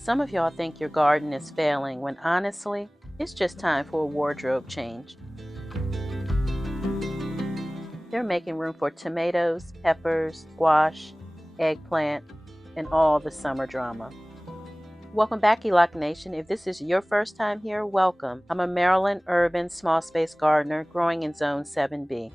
Some of y'all think your garden is failing when honestly, it's just time for a wardrobe change. They're making room for tomatoes, peppers, squash, eggplant, and all the summer drama. Welcome back, Eloc Nation. If this is your first time here, welcome. I'm a Maryland urban small space gardener growing in Zone 7B.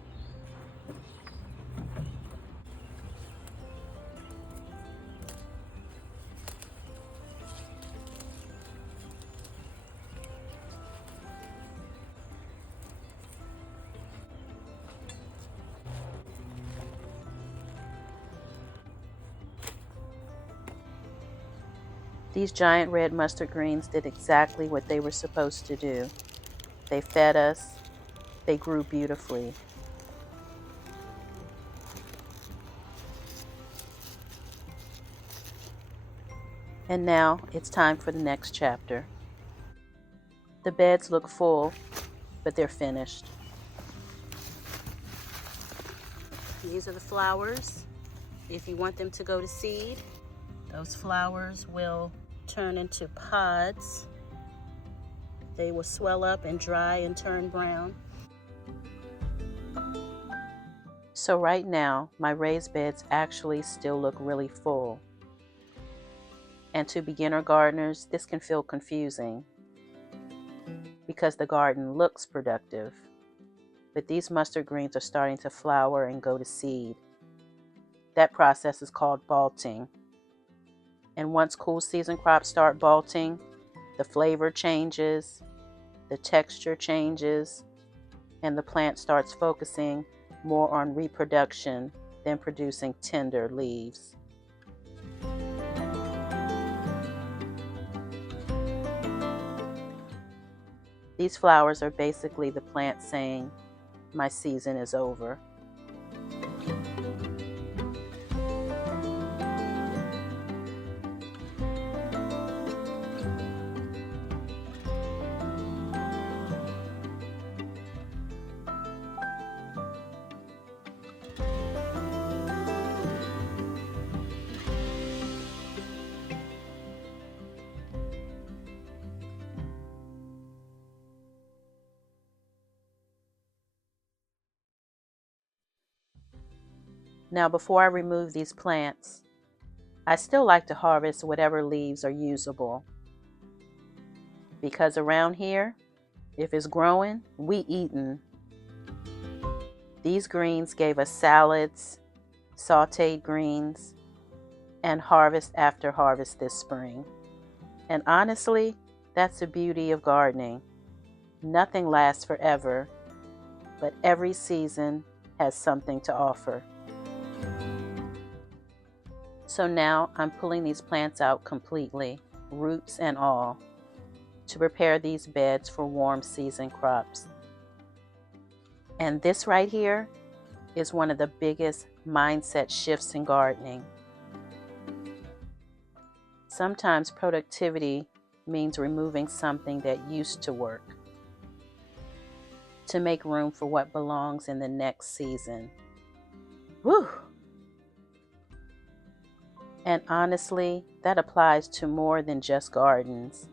These giant red mustard greens did exactly what they were supposed to do. They fed us, they grew beautifully. And now it's time for the next chapter. The beds look full, but they're finished. These are the flowers. If you want them to go to seed, those flowers will turn into pods. They will swell up and dry and turn brown. So right now, my raised beds actually still look really full. And to beginner gardeners, this can feel confusing because the garden looks productive. But these mustard greens are starting to flower and go to seed. That process is called balting. And once cool season crops start balting, the flavor changes, the texture changes, and the plant starts focusing more on reproduction than producing tender leaves. These flowers are basically the plant saying, "My season is over." Now, before I remove these plants, I still like to harvest whatever leaves are usable. Because around here, if it's growing, we eatin'. These greens gave us salads, sauteed greens, and harvest after harvest this spring. And honestly, that's the beauty of gardening. Nothing lasts forever, but every season has something to offer. So now I'm pulling these plants out completely, roots and all, to prepare these beds for warm season crops. And this right here is one of the biggest mindset shifts in gardening. Sometimes productivity means removing something that used to work to make room for what belongs in the next season. Whew! And honestly, that applies to more than just gardens.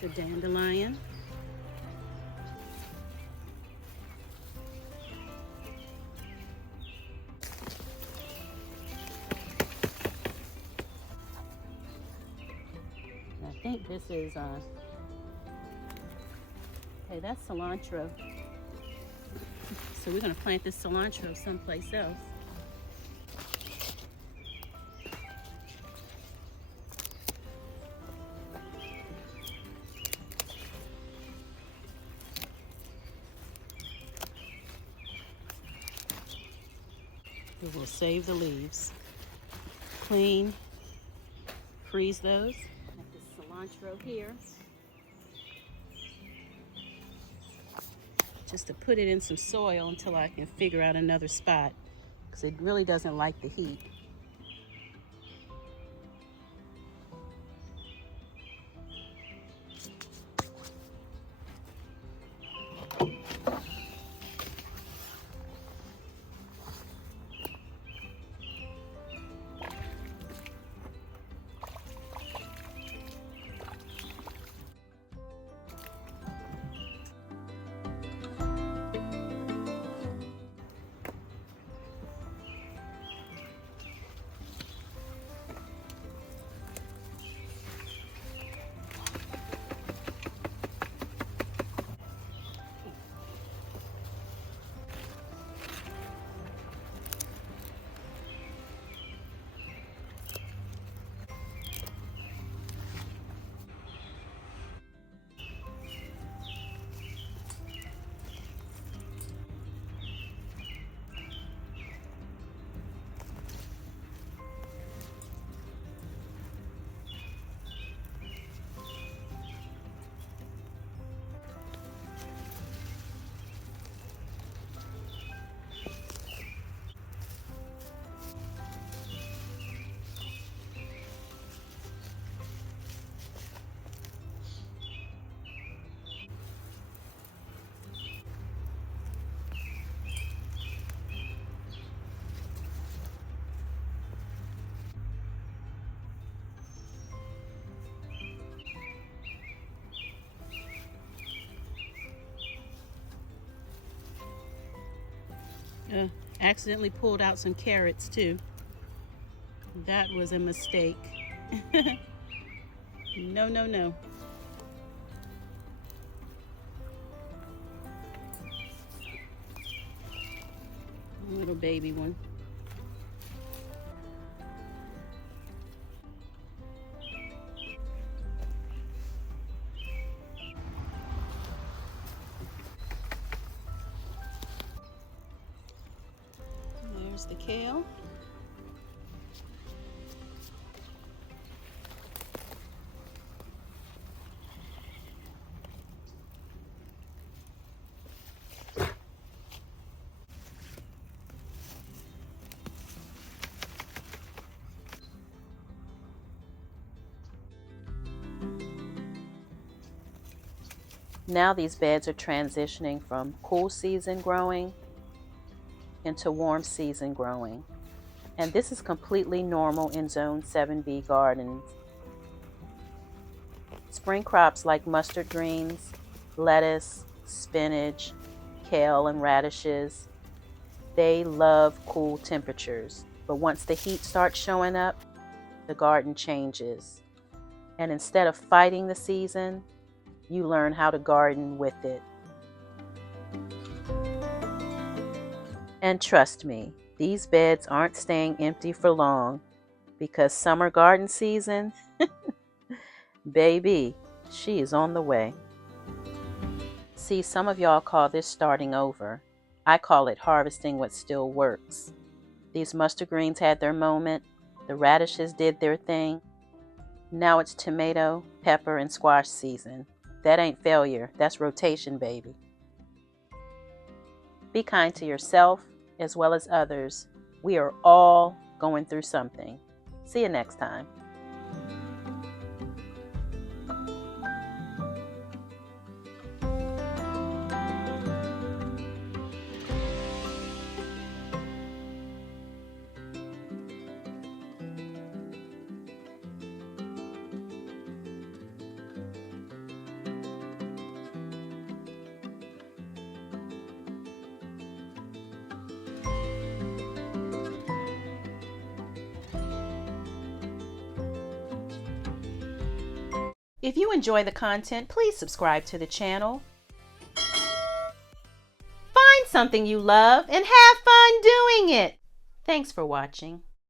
It's a dandelion. I think this is, okay, that's cilantro. So we're gonna plant this cilantro someplace else. So we'll save the leaves. Clean, freeze those. Got this cilantro here. Just to put it in some soil until I can figure out another spot, because it really doesn't like the heat. Accidentally pulled out some carrots too. That was a mistake. No, no, no. Little baby one. There's the kale. Now these beds are transitioning from cool season growing into warm season growing. And this is completely normal in Zone 7B gardens. Spring crops like mustard greens, lettuce, spinach, kale, and radishes, they love cool temperatures. But once the heat starts showing up, the garden changes. And instead of fighting the season, you learn how to garden with it. And trust me, these beds aren't staying empty for long, because summer garden season, baby, she is on the way. See, some of y'all call this starting over. I call it harvesting what still works. These mustard greens had their moment. The radishes did their thing. Now it's tomato, pepper, and squash season. That ain't failure. That's rotation, baby. Be kind to yourself as well as others. We are all going through something. See you next time. If you enjoy the content, please subscribe to the channel. Find something you love and have fun doing it. Thanks for watching.